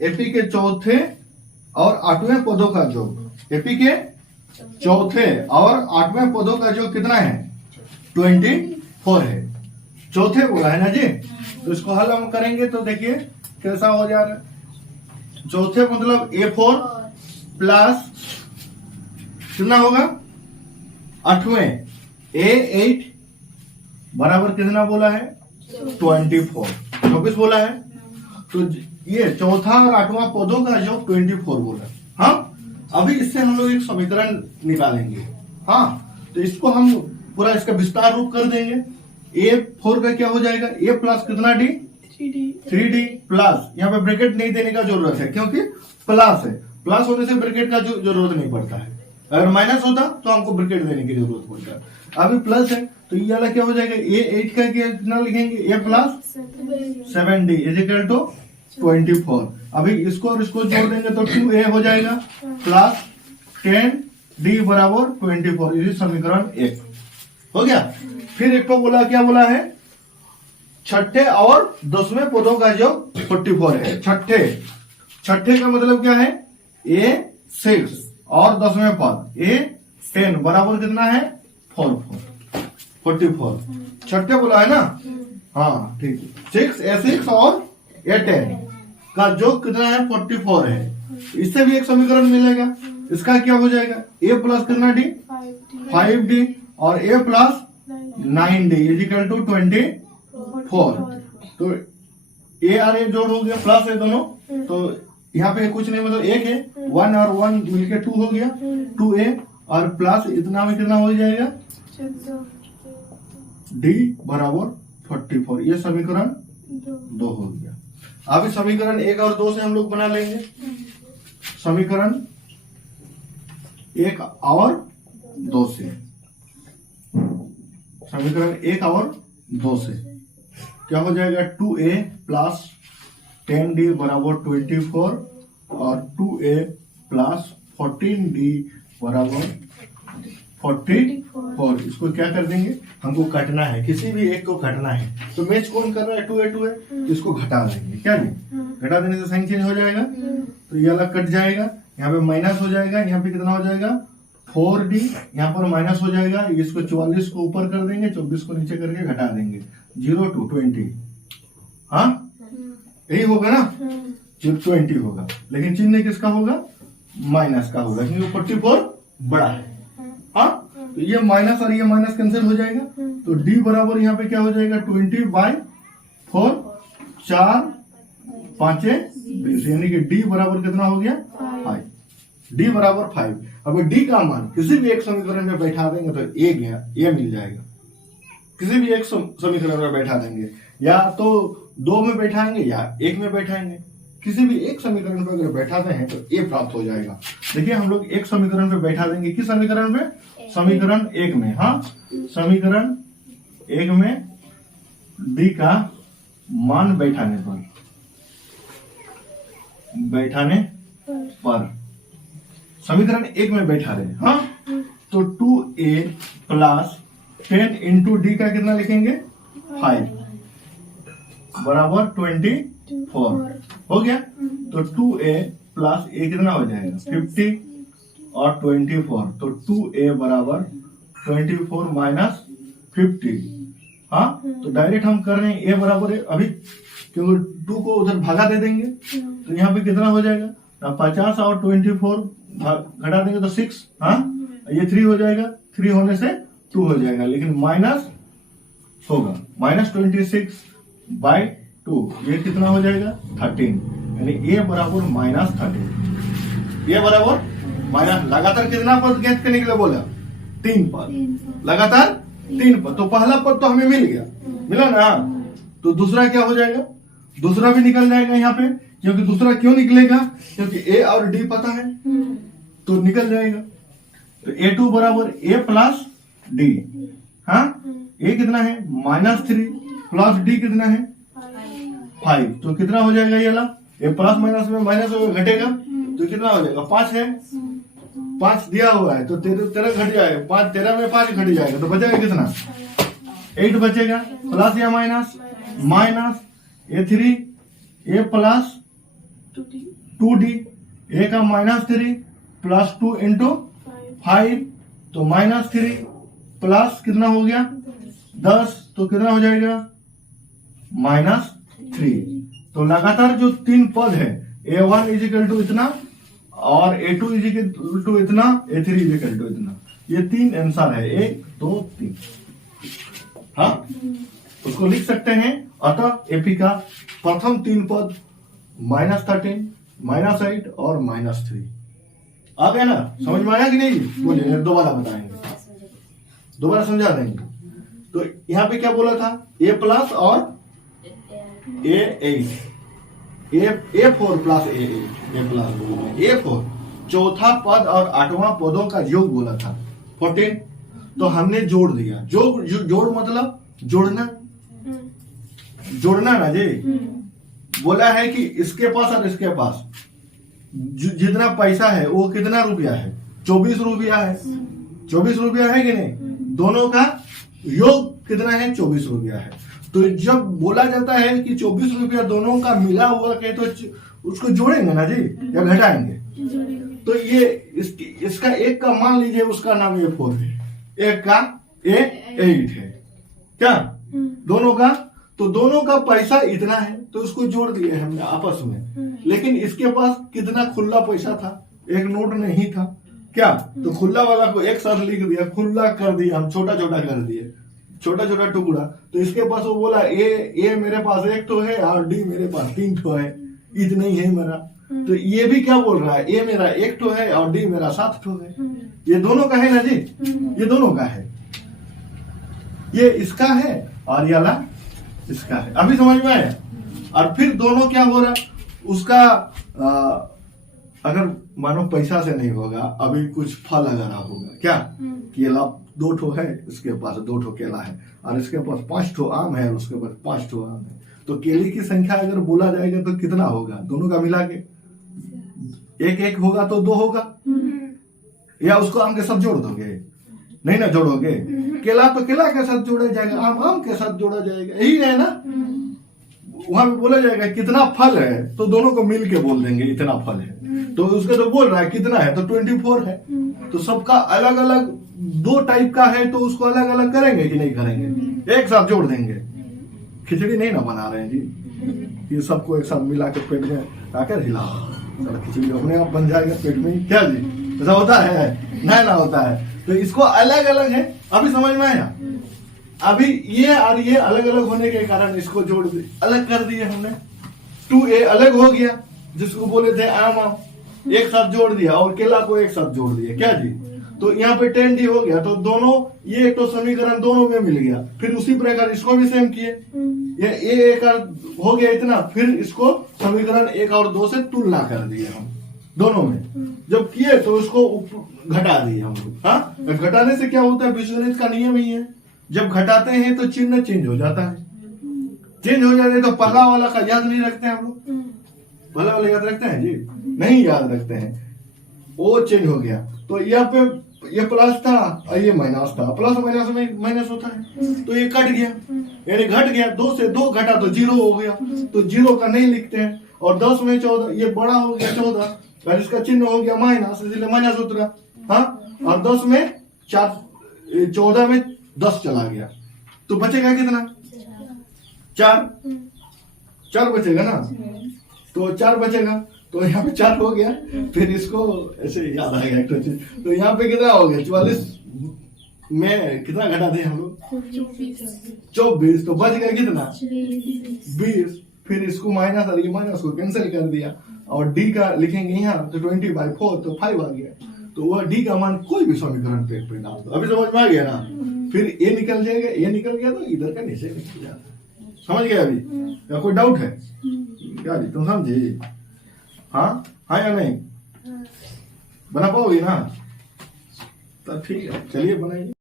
AP के चौथे और आठवें पदों का योग, एपी के चौथे और आठवें पदों का योग कितना है? 24 है। चौथे बोला है ना जी, तो इसको हल हम करेंगे तो देखिए कैसा हो जा रहा है। चौथे मतलब A4 प्लस कितना होगा? आठवें A8 बराबर कितना बोला है? 24 बोला है। तो ये चौथा और आठवां पदों का योग 24 बोला। हाँ, अभी इससे हम लोग एक समीकरण निकालेंगे। हाँ, तो इसको हम पूरा इसका विस्तार रूप कर देंगे। A4 का क्या हो जाएगा? A प्लस कितना D? 3D प्लस, यहाँ पे ब्रैकेट नहीं देने का जरूरत है क्योंकि प्लस है। प्लस होने से ब्रैकेट का जरूरत नहीं पड़ता है। अगर माइनस होता तो हमको ब्रैकेट देने की जरूरत पड़ता है। अभी प्लस है तो ये वाला क्या हो जाएगा? A8 का कितना लिखेंगे? A plus 7D is equal to 24। अभी इसको और इसको जोड़ देंगे तो 2A हो जाएगा प्लस 10D बराबर 24। ये समीकरण 1 हो गया। फिर एक तो बोला, क्या बोला है? छठे और 10वें पदों का जो 44 है। छठे का मतलब क्या है? A6 और 10वें पद A10 बराबर कितना है? 44। छठे बोला है ना? हाँ ठीक है। A6 और A10 का जो कितना है? 44 है। इससे भी एक समीकरण मिलेगा। इसका क्या हो जाएगा? A प्लस कितना D? 5D और A plus 9D is equal to 24। तो A और A जोड़ हो गया, प्लस है दोनों, तो यहाँ पे कुछ नहीं मतलब एक है, 1 और 1 मिलके 2 हो गया, 2A और प्लस इतना में कितना हो जाएगा? D बराबर 44। ये समीकरण 2 हो गया। अभी समीकरण 1 और 2 से हम लोग बना लेंगे। समीकरण 1 और 2 से, समीकरण 1 और 2 से क्या हो जाएगा? 2A प्लस 10D बराबर 24 और 2A प्लस 14D बराबर 44। इसको क्या कर देंगे? हमको काटना है, किसी भी एक को काटना है। तो मैच कौन कर रहा है? 2A तो इसको घटा देंगे। क्या जी? घटा देने से साइन चेंज हो जाएगा, तो ये अलग कट जाएगा। यहाँ पे माइनस हो जाएगा, यहाँ पे कितना हो जाएगा? 4D। यहाँ पर माइनस हो जाएगा, इसको 44 को ऊपर कर देंगे, 24 को नीचे करके घटा देंगे। 0 to 20। हाँ, यही होगा ना? 20 होगा, लेकिन चिन्ह किसका होगा? माइनस का होगा, क्योंकि 44 बड़ा है। हाँ, तो ये माइनस और ये माइनस कैंसिल हो जाएगा, तो D बराबर यहाँ पे क्या हो जाएगा? 20/4, 4 5 20, यानी कि D बराबर कितना हो गया? 5। D बराबर 5। अब D का मान किसी भी एक समीकरण में बैठा देंगे तो A मिल जाएगा। किसी भी एक समीकरण में बैठा देंगे, या तो 2 में बैठाएंगे या 1 में बैठाएंगे। किसी भी एक समीकरण पे अगर बैठाते हैं तो A प्राप्त हो जाएगा। देखिए हम लोग एक समीकरण पे बैठा देंगे। किस समीकरण पे? समीकरण 1 में। हाँ, समीकरण 1 में D का मान बैठाने पर समीकरण 1 में बैठा रहे। हाँ, तो 2A प्लस 10 इंटू D का कितना लिखेंगे? 5 बराबर 24 हो गया। तो 2A प्लस A कितना हो जाएगा? 50 और 24, तो 2A बराबर 24 माइनस 50। हाँ, तो डायरेक्ट हम कर रहे हैं A बराबर है, अभी क्योंकि 2 को उधर भागा दे देंगे, तो यहाँ पे कितना हो जाएगा? 50 और 24 घटा देंगे तो 6। हाँ, ये 3 हो जाएगा, 3 होने से 2 हो जाएगा, लेकिन माइनस होगा, -26/2। ये कितना हो जाएगा? 13, यानी A बराबर -13। ये बराबर माइनस, लगातार कितना पद ज्ञात करने के लिए बोला? 3 पद, लगातार 3 पद। तो पहला पद तो हमें मिला ना, तो दूसरा क्या हो जाएगा? दूसरा भी निकल जाएगा यहाँ पे, क्योंकि दूसरा क्यों निकलेगा? क्योंकि A और D पता है, तो निकल जाएगा। तो A2 बराबर A प्लस D। हाँ, A कितना है? -3 प्लस D कितना है? 5। तो कितना हो जाएगा? ये वाला A प्लस माइनस में माइनस घटेगा, तो कितना हो जाएगा? 5 है, 5 दिया हुआ है, तो 13 घट जाएगा, 5 13 में 5 घट जाएगा, तो बचेगा कितना? 8 बचेगा। प्लस या minus? Minus A3 A plus 2d, a का -3 प्लस 2 इंटू 5 तो -3 प्लस कितना हो गया 10 तो कितना हो जाएगा -3। तो लगातार जो 3 पद है a1 इजिकल टू इतना और a2 इजिकल टू इतना, a3 इजिकल टू इतना, ये 3 आंसर है 1 2 3। हाँ उसको लिख सकते हैं। अतः एपी का प्रथम 3 पद -13 -8 और -3 आ गया ना। समझ में आया कि नहीं? बोलिए दोबारा बताएंगे, दोबारा समझा देंगे। तो यहाँ पे क्या बोला था a प्लस और a8 a4 plus a8 a plus a4 चौथा पद और 8वां पदों का योग बोला था 14। तो हमने जोड़ दिया। जोड़ मतलब जोड़ना, जोड़ना ना जी। बोला है कि इसके पास और इसके पास जितना पैसा है वो कितना रुपया है 24 रुपया है। 24 रुपया है कि नहीं? दोनों का योग कितना है 24 रुपया है। तो जब बोला जाता है कि 24 रुपया दोनों का मिला हुआ के तो उसको जोड़ेंगे ना जी या घटाएंगे? तो ये इसका एक का मान लीजिए उसका नाम A4 है, एक का A8 है क्या दोनों का। तो दोनों का पैसा इतना है तो उसको जोड़ दिए हमने आपस में। लेकिन इसके पास कितना खुला पैसा था, एक नोट नहीं था क्या, तो खुला वाला को एक साथ लिख दिया, खुला कर दिया, हम छोटा छोटा कर दिए, छोटा छोटा टुकड़ा। तो इसके पास वो बोला ए मेरे पास 1 ठो है और डी मेरे पास 3 ठो है, इतना ही है मेरा। तो ये भी क्या बोल रहा है, ए मेरा 1 ठो है और डी मेरा 7 ठो है। ये दोनों का है ना जी, ये दोनों का है, ये इसका है और ये वाला इसका है। अभी समझ में आया? और फिर दोनों क्या हो रहा है उसका अगर मानो पैसा से नहीं होगा, अभी कुछ फल अगर होगा क्या, केला 2 ठो है, इसके पास 2 ठो केला है और इसके पास 5 ठो आम है और उसके पास 5 ठो आम है। तो केले की संख्या अगर बोला जाएगा तो कितना होगा दोनों का मिला के? 1 होगा तो 2 होगा, या उसको आम के साथ जोड़ दोगे? नहीं ना जोड़ोगे। केला तो केला के साथ जोड़ा जाएगा, आम आम के साथ जोड़ा जाएगा, यही है ना। वहां पे बोला जाएगा कितना फल है तो दोनों को मिल के बोल देंगे इतना फल है। तो उसका तो बोल रहा है कितना है तो 24 है। तो सबका अलग अलग 2 टाइप का है तो उसको अलग अलग करेंगे कि नहीं करेंगे? एक साथ जोड़ देंगे। खिचड़ी नहीं ना बना रहे हैं जी, ये सबको एक साथ मिला के पेट में आकर हिला, खिचड़ी अपने आप बन जाएगा पेट में क्या जी? ऐसा होता है? नहीं ना होता है। तो इसको अलग अलग है। अभी समझ में आया? अभी ये और ये अलग अलग होने के कारण इसको जोड़ दिए, अलग कर दिए हमने। 2a अलग हो गया जिसको बोले थे आम आम, एक साथ जोड़ दिया, और केला को एक साथ जोड़ दिया क्या जी। तो यहाँ पे 10d हो गया। तो दोनों ये एक तो समीकरण दोनों में मिल गया। फिर उसी प्रकार इसको भी सेम किए, ये एक हो गया इतना, फिर इसको समीकरण 1 और 2 से तुलना कर दिए हम दोनों में। जब किए तो उसको घटा दिए हम लोग। हाँ, घटाने से क्या होता है, बीजगणित का नियम ही है, जब घटाते हैं तो चिन्ह चेंज हो जाता है। चेंज हो जाते हैं तो पहला वाला का याद नहीं रखते हैं हम लोग। पहला वाला याद रखते हैं जी? नहीं याद रखते हैं, वो चेंज हो गया। तो यहाँ पे ये प्लस था और ये माइनस था, प्लस माइनस में माइनस होता है, तो ये कट गया, यानी घट गया। 2 से 2 घटा तो 0 हो गया, तो 0 का नहीं लिखते हैं। और 10 में 14, ये बड़ा हो गया 14 और इसका चिन्ह हो गया माइनस, इसलिए माइनस उतरा। हाँ, और 10 में 4, 14 में 10 चला गया, तो बचेगा कितना? 4 बचेगा ना। तो 4 बचेगा, तो यहाँ पे 4 हो गया। फिर इसको ऐसे याद आ गया एक तो चीज, तो यहाँ पे कितना हो गया? 44 में कितना घटा दिए हम लोग? 24। तो बच गया कितना? 20। फिर इसको माइनस और ये माइनस को कैंसिल कर दिया, और डी का लिखेंगे यहाँ तो 20/4 तो 5 आ गया। तो वह डी का मान कोई भी समीकरण पे डाल दो। अभी समझ में आ गया ना? फिर ए निकल जाएगा, ये निकल गया तो इधर का नीचे निकल जाता है। समझ गया अभी? या कोई डाउट है क्या जी? तुम समझे? हाँ हाँ या नहीं? बना पाओगे ना? तो ठीक है, चलिए बनाइए।